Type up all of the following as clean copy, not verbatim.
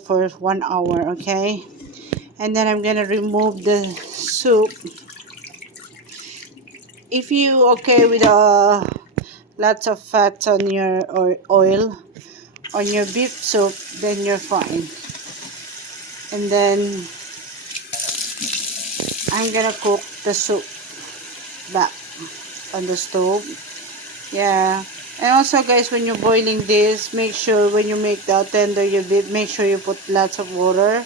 for 1 hour, okay? And then I'm gonna remove the soup. If you okay with lots of fats on your or oil on your beef soup, then you're fine. And then I'm gonna cook the soup back on the stove. Yeah. And also guys, when you're boiling this, make sure when you make the tender your beef, make sure you put lots of water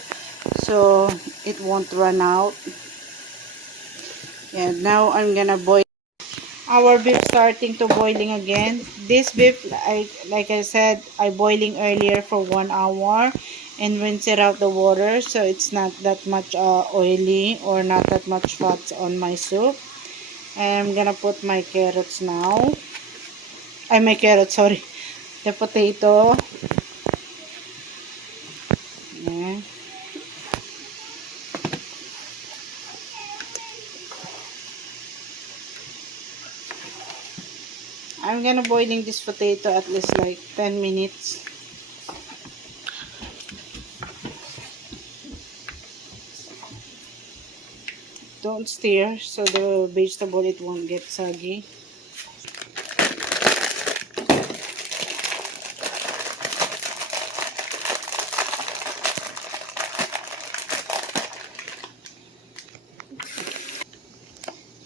so it won't run out. Yeah, now I'm gonna boil our beef starting to boiling again. This beef, like I said, I boiling earlier for 1 hour and rinse it out the water so it's not that much oily or not that much fats on my soup. And I'm gonna put my carrots now. My carrots, sorry. The potato. Yeah. I'm gonna boiling this potato at least like 10 minutes. Don't stir so the vegetable it won't get soggy.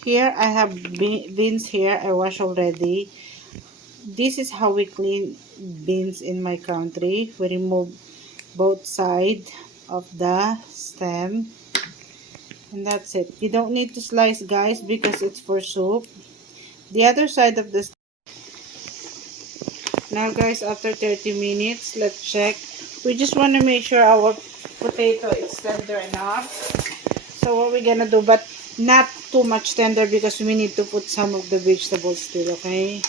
Here I have beans here I wash already. This is how we clean beans in my country. We remove both sides of the stem. And that's it. You don't need to slice guys because it's for soup. The other side of the stem. Now guys, after 30 minutes, let's check. We just want to make sure our potato is tender enough. So what we're gonna do, but not too much tender because we need to put some of the vegetables still, okay?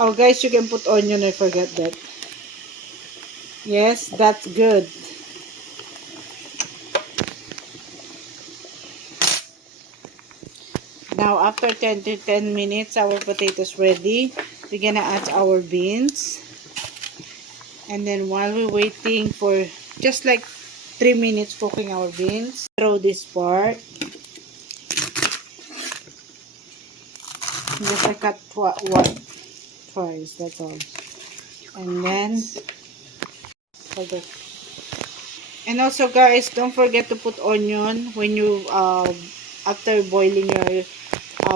Oh guys, you can put onion, I forgot that. Yes, that's good. Now after 10 to 10 minutes, our potatoes ready. We're gonna add our beans. And then while we're waiting for just like 3 minutes cooking our beans, throw this part. Just I cut twice, that's all. And then hold it. And also guys, don't forget to put onion when you after boiling your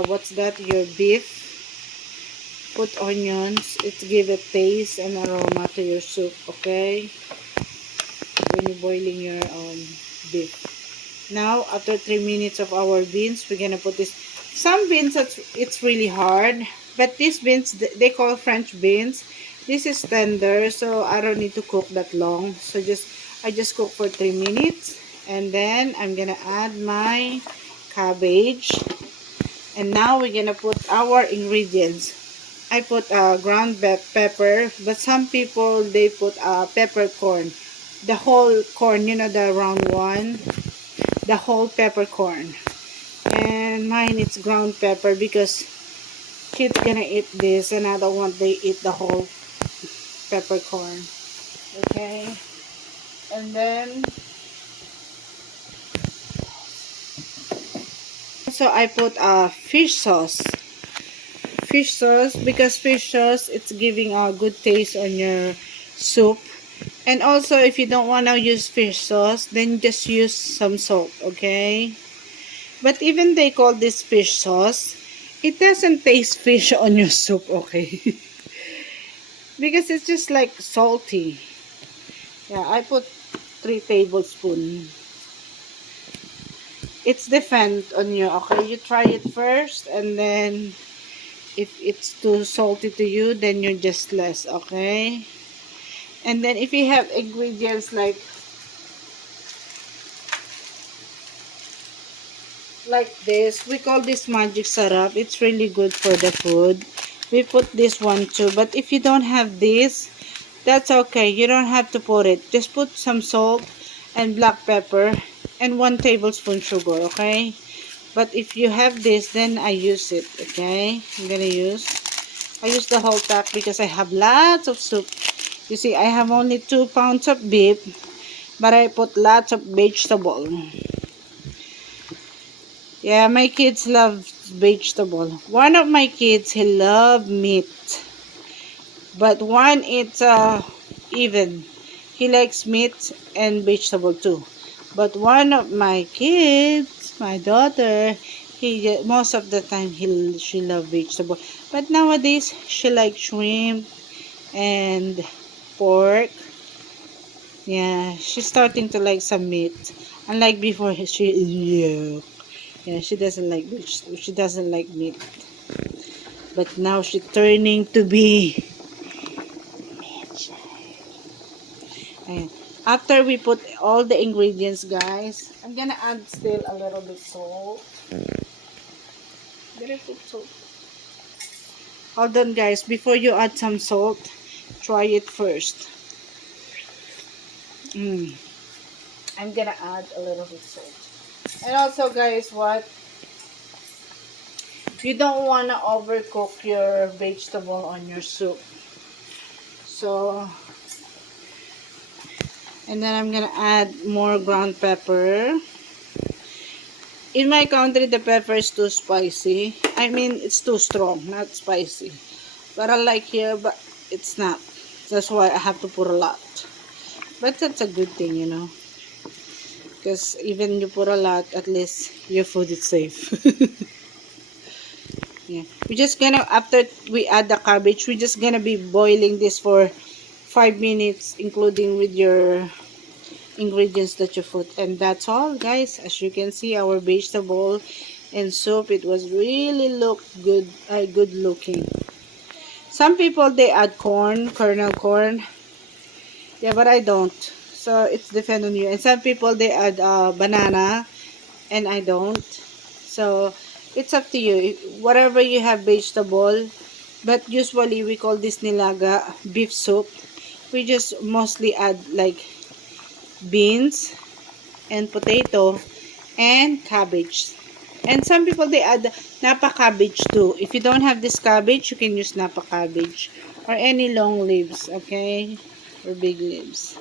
what's that, your beef. Put onions, it give a taste and aroma to your soup, okay? When you're boiling your beef. Now after 3 minutes of our beans, we're gonna put this. Some beans it's really hard, but these beans they call French beans. This is tender, so I don't need to cook that long. So I just cook for 3 minutes, and then I'm gonna add my cabbage. And now we're gonna put our ingredients. I put ground pepper, but some people they put peppercorn, the whole corn, you know, the round one, the whole peppercorn. And mine it's ground pepper because kids gonna eat this, and I don't want they eat the whole peppercorn. Okay, and then so I put fish sauce because fish sauce it's giving a good taste on your soup. And also if you don't want to use fish sauce, then just use some salt, okay? But even they call this fish sauce, it doesn't taste fish on your soup, okay? Because it's just like salty. Yeah, I put 3 tablespoons. It's depend on you, okay? You try it first, and then if it's too salty to you, then you just less, okay? And then if you have ingredients like this, we call this magic syrup. It's really good for the food. We put this one too, but if you don't have this, that's okay. You don't have to put it. Just put some salt and black pepper and 1 tablespoon sugar, okay? But if you have this, then I use it, okay? I use the whole pack because I have lots of soup. You see, I have only 2 pounds of beef, but I put lots of vegetable. Yeah, my kids love vegetable. One of my kids, he love meat. But one, it's even. He likes meat and vegetable too. But one of my kids, my daughter, most of the time she love vegetable. But nowadays she likes shrimp and pork. Yeah, she's starting to like some meat. Unlike before, yeah, she doesn't like she doesn't like meat. But now she's turning to be. Ayan. After we put all the ingredients, guys, I'm gonna add still a little bit salt. Did I put salt? Hold on, guys. Before you add some salt, try it first. I'm gonna add a little bit salt. And also, guys, what? You don't wanna overcook your vegetable on your soup. So, and then I'm gonna add more ground pepper. In my country, the pepper is too spicy. I mean, it's too strong, not spicy. But I like here, but it's not. That's why I have to put a lot. But that's a good thing, you know. Because even you put a lot, at least your food is safe. Yeah. We're just gonna, after we add the cabbage, we're just gonna be boiling this for 5 minutes, including with your ingredients that you put. And that's all, guys. As you can see, our vegetable and soup, it was really good looking. Some people, they add kernel corn. Yeah, but I don't. So it's depend on you. And some people, they add banana, and I don't. So it's up to you. Whatever you have vegetable, but usually we call this nilaga beef soup. We just mostly add like beans and potato and cabbage. And some people, they add napa cabbage too. If you don't have this cabbage, you can use napa cabbage or any long leaves, okay, or big leaves.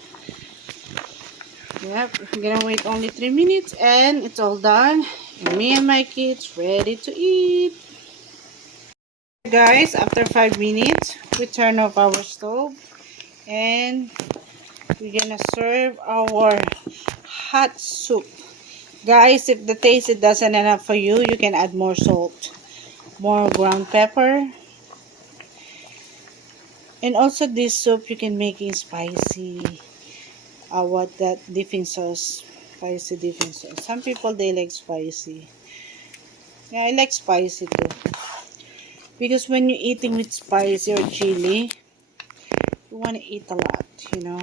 Yep, I'm gonna wait only 3 minutes and it's all done. And me and my kids ready to eat. Guys, after 5 minutes, we turn off our stove and we're gonna serve our hot soup. Guys, if the taste it doesn't enough for you, you can add more salt, more ground pepper. And also this soup you can make it spicy. What that dipping sauce, spicy dipping sauce. Some people, they like spicy. Yeah, I like spicy too. Because when you're eating with spicy or chili, you want to eat a lot, you know.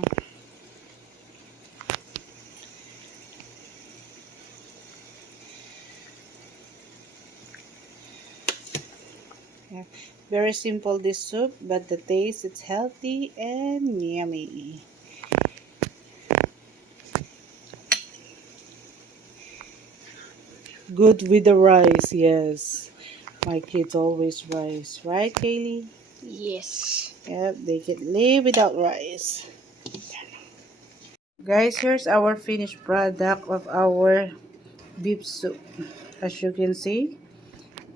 Yeah. Very simple this soup, but the taste, it's healthy and yummy. Good with the rice, yes. My kids always rice, right, Kaylee? Yes. Yep, they can live without rice. Guys, here's our finished product of our beef soup. As you can see,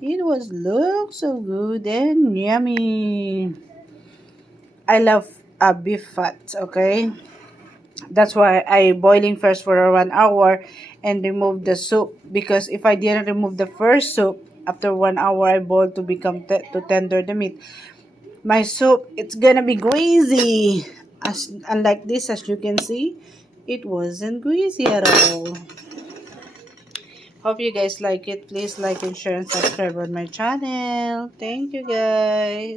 it was look so good and yummy. I love beef fat, okay? That's why I boiling first for 1 hour and remove the soup, because if I didn't remove the first soup, after 1 hour I boil to become to tender the meat. My soup, it's gonna be greasy. As unlike this, as you can see, it wasn't greasy at all. Hope you guys like it. Please like and share and subscribe on my channel. Thank you, guys.